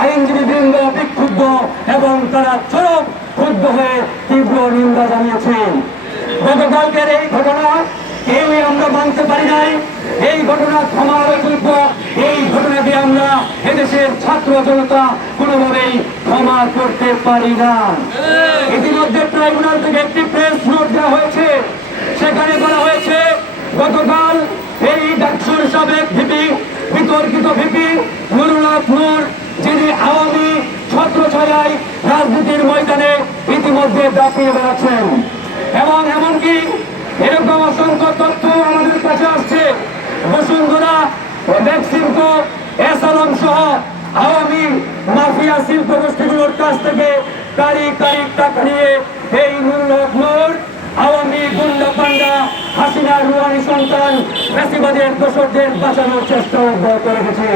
আইনজীবী বৃন্দ বিক্ষুব্ধ এবং তারা চরম ক্ষুব্ধ হয়ে তীব্র নিন্দা জানিয়েছেন। গতকালকের এই ঘটনা কেউই আমরা মানতে পারি নাই। এই ঘটনা ক্ষমার যোগ্য এই ঘটনাকে আমরা এদেশের ছাত্র জনতা কোনোভাবেই ক্ষমা করতে পারি না। ইতিমধ্যে ট্রাইব্যুনাল থেকে একটি প্রেস নোট দেওয়া হয়েছে। সেখানে বলা হয়েছে, গতকাল এই ডাকসুর সাবেক ভিপি, বিতর্কিত ভিপি নুরুল্লাহ নূর ছায়ায় রাজনীতির ময়দানে ইতিমধ্যে দাপিয়ে বেড়াচ্ছেন। এবং এমনকি এরকম অসংখ্য তথ্য আমাদের কাছে আসছে। বসুন্ধরা ভ্যাকসিনকো এস আলম সহ আওয়ামী মাফিয়া শিল্প গোষ্ঠীগুলোর কাছ থেকে কারি কারি টাকা নিয়ে এই নূর আওয়ামী গুন্ডা পান্ডা হাসিনা রুয়ানি সন্তান, ফ্যাসিবাদের দোষরদের বাঁচানোর চেষ্টা অব্যাহত রেখেছে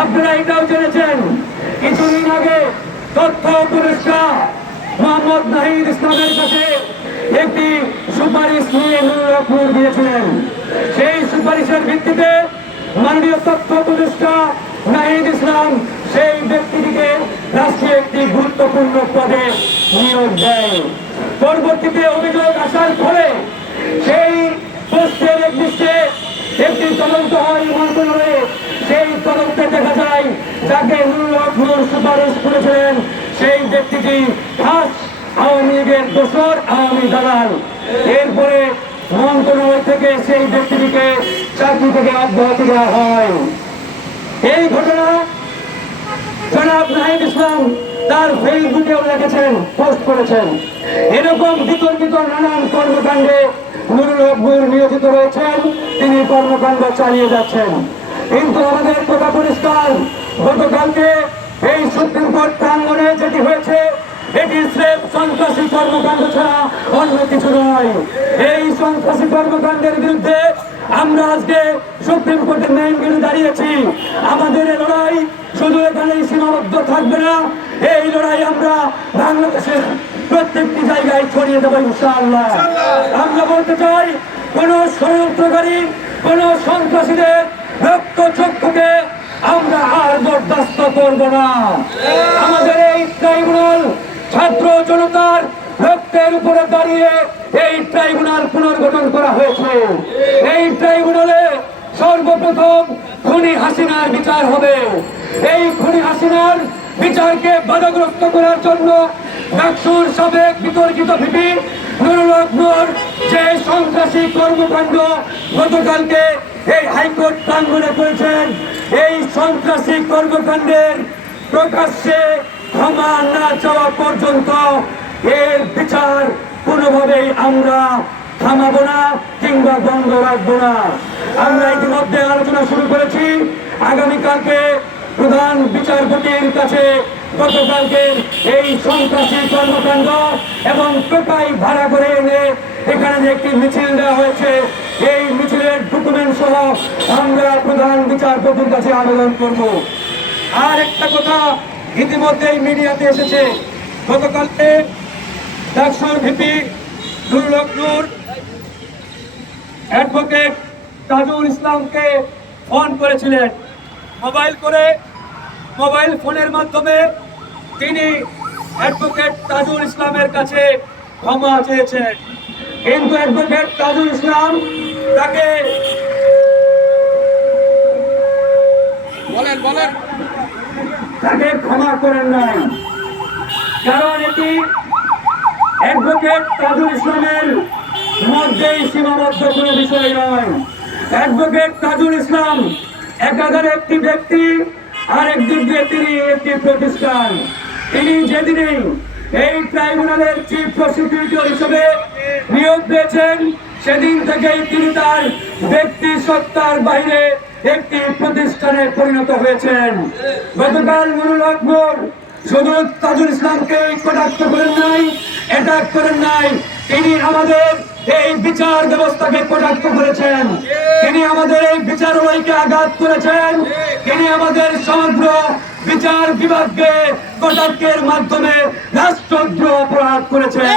আপনারা এটাও জেনেছেন কিছুদিন আগে তথ্য পুরস্কার মোহাম্মদ নাহিদ ইসলামের কাছে একটি সুপারিশ নিয়ে নুরুল দিয়েছিলেন সেই সুপারিশের ভিত্তিতে মাননীয় তথ্য উপদেষ্টা নাহিদ ইসলাম সেই ব্যক্তিটিকে রাষ্ট্রীয় একটি গুরুত্বপূর্ণ পদে নিয়োগ দেয়। পরবর্তীতে অভিযোগ আসার ফলে সেই পোস্টের নির্দিষ্টে একটি তদন্ত হয় মন্ত্রণালয়ে। সেই তদন্তে দেখা যায়, যাকে নুরুল সুপারিশ করেছিলেন, সেই ব্যক্তিটি আওয়ামী লীগের দোসর আওয়ামী দালাল। এরপরে মন্ত্রণালয় থেকে সেই ব্যক্তিটিকে চাকরি থেকে অব্যাহতি দেওয়া হয়। এই ঘটনা জনাব নাহিদ ইসলাম তার ফেসবুকেও লিখেছেন পোস্ট করেছেন। এরকম বিতর্কিত নানান কর্মকাণ্ডে নুরুল হকবুর নিয়োজিত রয়েছেন, তিনি কর্মকাণ্ড চালিয়ে যাচ্ছেন। কিন্তু আমাদের কথা পরিষ্কার, গতকালকে এই সুপ্রিম কোর্ট প্রাঙ্গনে যেটি হয়েছে, এটি স্রেফ সন্ত্রাসী কর্মকাণ্ড ছাড়া অন্য কিছু নয়। এই সন্ত্রাসী কর্মকাণ্ডের বিরুদ্ধে আমরা আজকে সুপ্রিম কোর্টের মেইন গেটে দাঁড়িয়েছি। আমাদের এই লড়াই শুধু এখানেই সীমাবদ্ধ থাকবে না, এই লড়াই আমরা বাংলাদেশের প্রত্যেকটি জায়গায় ছড়িয়ে দেবো ইনশাআল্লাহ। আমরা বলতে চাই কোন ষড়যন্ত্রকারী কোন সন্ত্রাসীদের রক্ত চক্ষুকে আমরা আর বরদাস্ত করব না। আমাদের এই ট্রাইব্যুনাল ছাত্র জনতার রক্তের উপরে দাঁড়িয়ে এই ট্রাইব্যুনাল পুনর্গঠন করা হয়েছে। এই ট্রাইব্যুনালে সর্বপ্রথম খুনি হাসিনার বিচার হবে। এই খুনি হাসিনার বিচারকে বাধাগ্রস্ত করার জন্য ডাকসুর সাবেক বিতর্কিত ভিপি নুরুল হক নূর যে সন্ত্রাসী কর্মকাণ্ড গতকালকে এই হাইকোর্ট প্রাঙ্গনে করেছেন, এই সন্ত্রাসী কর্মকাণ্ডের প্রকাশ্যে ক্ষমা না চাওয়া পর্যন্ত এর বিচার কোনোভাবেই আমরা থামাবো না কিংবা বন্ধ রাখব না। আমরা ইতিমধ্যে আলোচনা শুরু করেছি। আগামীকালকে প্রধান বিচারপতির কাছে গতকালকে এই সন্ত্রাসী কর্মকাণ্ড এবং টোকাই ভাড়া করে এনে এখানে যে একটি মিছিল দেওয়া হয়েছে, এই মিছিলের ডকুমেন্ট সহ আমরা প্রধান বিচারপতির কাছে আবেদন করব। আর একটা কথা ইতিমধ্যেই মিডিয়াতে এসেছে, গতকালকে ডাকসুর ভিপি নুরুল অ্যাডভোকেট তাজুল ইসলামকে ফোন করেছিলেন। মোবাইল করে মোবাইল ফোনের মাধ্যমে তিনি অ্যাডভোকেট তাজুল ইসলামের কাছে ক্ষমা চেয়েছেন। কিন্তু অ্যাডভোকেট তাজুল ইসলাম তাকে বলেন বলেন। তাকে ক্ষমা করেন নাই কারণ এটি অ্যাডভোকেট তাজুল ইসলামের মধ্যেই সীমাবদ্ধ কোনো বিষয় নয়। অ্যাডভোকেট তাজুল ইসলাম একাধারে একটি ব্যক্তি আর একদিক দিয়ে তিনি একটি প্রতিষ্ঠান। তিনি যেদিনই এই ট্রাইব্যুনালের চিফ প্রসিকিউটর হিসেবে নিয়োগ পেয়েছেন, সেদিন থেকেই তিনি তার ব্যক্তি সত্তার বাইরে একটি প্রতিষ্ঠানে পরিণত হয়েছেন। গতকাল নুরুল আকবর শুধু তাজুল ইসলামকে কটাক্ষ করেন নাই, অ্যাটাক করেন নাই। তিনি আমাদের এই বিচার ব্যবস্থাকে কটাক্ষ করেছেন। তিনি আমাদের এই বিচারালয়কে আঘাত করেছেন। তিনি আমাদের সমগ্র বিচার বিভাগকে কটাক্ষের মাধ্যমে রাষ্ট্রদ্রোহ অপরাধ করেছেন।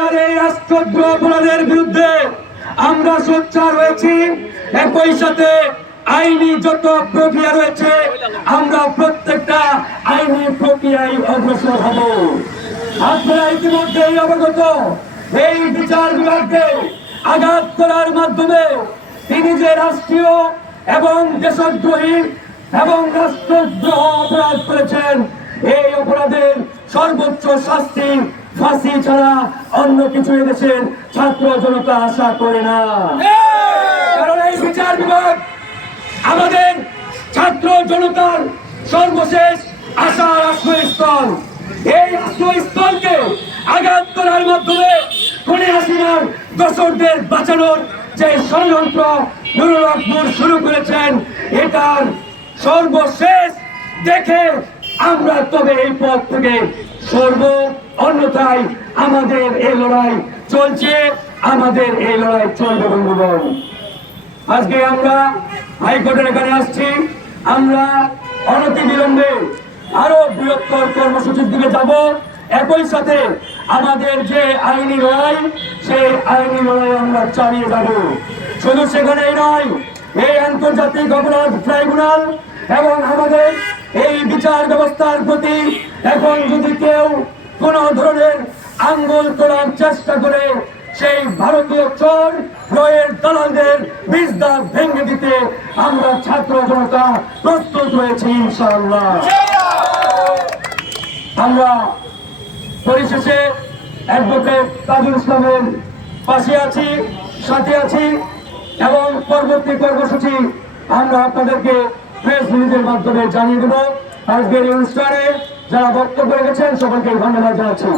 আর এই রাষ্ট্রদ্রোহ অপরাধের বিরুদ্ধে আমরা সোচ্চার হয়েছি একই সাথে আইনি যত প্রক্রিয়া রয়েছে, আমরা প্রত্যেকটা আইনি প্রক্রিয়ায় অগ্রসর হব। আপনারা ইতিমধ্যেই অবগত এই বিচার বিভাগকে আঘাত করার মাধ্যমে তিনি যে রাষ্ট্রীয় এবং দেশদ্রোহী এবং রাষ্ট্রদ্রোহ অপরাধ করেছেন, এই অপরাধের সর্বোচ্চ শাস্তি ফাঁসি ছাড়া অন্য কিছু এদেশের ছাত্র জনতা আশা করে না। কারণ এই বিচার বিভাগ আমাদের ছাত্র জনতার সর্বশেষ আশার আশ্রয়স্থল। এই আশ্রয়স্থলকে আঘাত করার মাধ্যমে খুনি হাসিনার দশরদের বাঁচানোর যে ষড়যন্ত্র নুরুল আকবর শুরু করেছেন, এটার সর্বশেষ দেখে আমরা তবে এই পথ থেকে সর্ব। অন্যথায় আমাদের এই লড়াই চলছে, আমাদের এই লড়াই চলবে বন্ধুগণ আজকে আমরা হাইকোর্টের এখানে আসছি। আমরা অনতি বিলম্বে আরও বৃহত্তর কর্মসূচির দিকে যাব। একই সাথে আমাদের যে আইনি লড়াই, সেই আইনি লড়াই আমরা চালিয়ে যাব। শুধু সেখানেই নয়, এই আন্তর্জাতিক অপরাধ ট্রাইব্যুনাল এবং আমাদের এই বিচার ব্যবস্থার প্রতি এখন যদি কেউ কোনো ধরনের আঙ্গুল তোলার চেষ্টা করে, সেই ভারতীয় চোর রয়ের দালালদের বীজদার ভেঙে দিতে আমরা ছাত্র জনতা প্রস্তুত হয়েছি ইনশাআল্লাহ। আমরা পরিশেষে অ্যাডভোকেট তাজুল ইসলামের পাশে আছি, সাথে আছি, এবং পরবর্তী কর্মসূচি আমরা আপনাদেরকে প্রেস রিলিজের মাধ্যমে জানিয়ে দেব। আজকের এই অনুষ্ঠানে যারা বক্তব্য রেখেছেন, সকলকে ধন্যবাদ জানাচ্ছি।